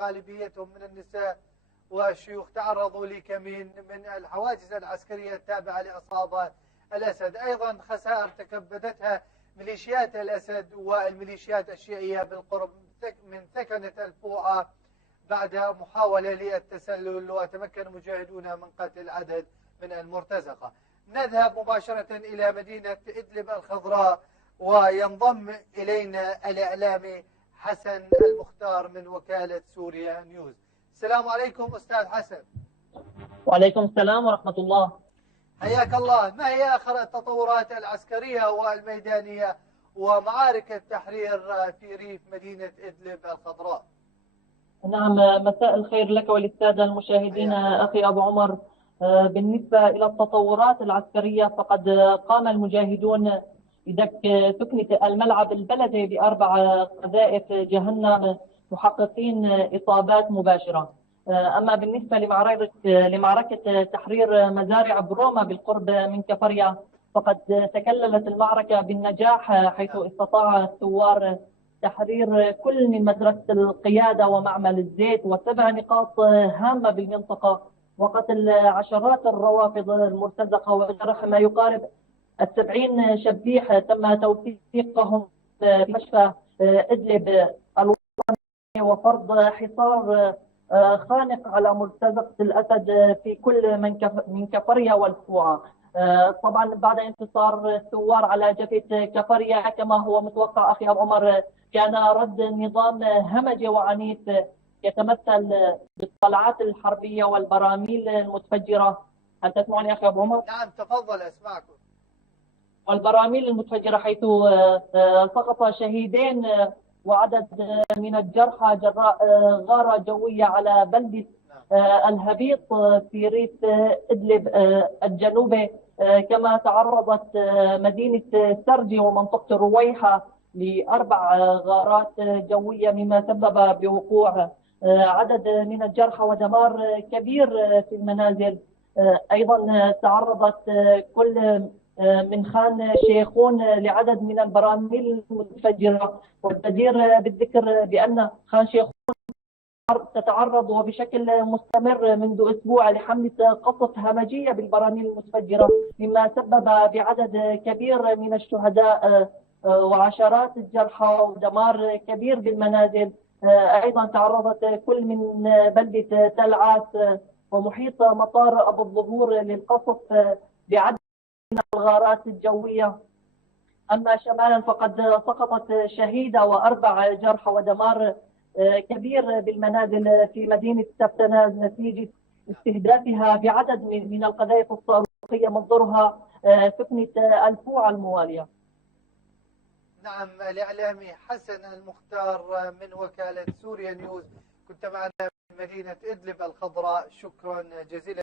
غالبيتهم من النساء والشيوخ تعرضوا لكمين من الحواجز العسكرية التابعة لأصحاب الأسد. أيضا خسائر تكبدتها ميليشيات الأسد والميليشيات الشيعية بالقرب من ثكنة الفوعة بعد محاولة للتسلل، وتمكن مجاهدون من قتل عدد من المرتزقة. نذهب مباشرة إلى مدينة إدلب الخضراء وينضم إلينا الإعلامي حسن المختار من وكالة سوريا نيوز. السلام عليكم أستاذ حسن. وعليكم السلام ورحمة الله. حياك الله. ما هي آخر التطورات العسكرية والميدانية ومعارك التحرير في ريف مدينة إدلب الخضراء؟ نعم، مساء الخير لك وللسادة المشاهدين أخي أبو عمر. بالنسبة إلى التطورات العسكرية فقد قام المجاهدون بدك سكنة الملعب البلدي ب4 قذائف جهنم محققين إصابات مباشرة. أما بالنسبة لمعركة تحرير مزارع بروما بالقرب من كفريا فقد تكللت المعركة بالنجاح، حيث استطاع الثوار تحرير كل من مدرسة القيادة ومعمل الزيت و7 نقاط هامة بالمنطقة، وقتل عشرات الروافض المرتزقة وجرح ما يقارب 70 شبيح تم توثيقهم في مشفى إدلب الوطني، وفرض حصار خانق على مرتزقة الأسد في كل من كفريا والفوعة. طبعا بعد انتصار الثوار على جبهة كفريا كما هو متوقع أخي أبو عمر، كان رد نظام همجي وعنيف يتمثل بالطلعات الحربية والبراميل المتفجرة. هل تسمعني أخي أبو عمر؟ نعم تفضل أسمعكم. والبراميل المتفجرة، حيث سقط شهيدين وعدد من الجرحى جراء غارة جوية على بلدة الهبيط في ريف إدلب الجنوبي. كما تعرضت مدينة سرجي ومنطقة رويحة ل4 غارات جوية، مما سبب بوقوع عدد من الجرحى ودمار كبير في المنازل. أيضا تعرضت كل من خان شيخون لعدد من البراميل المتفجرة، والجدير بالذكر بأن خان شيخون تتعرض وبشكل مستمر منذ أسبوع لحملة قصف همجية بالبراميل المتفجرة، مما سبب بعدد كبير من الشهداء وعشرات الجرحى ودمار كبير بالمنازل. أيضا تعرضت كل من بلدة تلعات ومحيط مطار أبو الظهور للقصف بعدد من الغارات الجوية. أما شمالا فقد سقطت شهيدة و4 جرحى ودمار كبير بالمنازل في مدينة تفتناز نتيجة استهدافها بعدد من القذائف الصاروخية مصدرها سكنة الفوعة الموالية. نعم، الإعلامي حسن المختار من وكالة سوريا نيوز كنت معنا في مدينة إدلب الخضراء، شكرا جزيلا.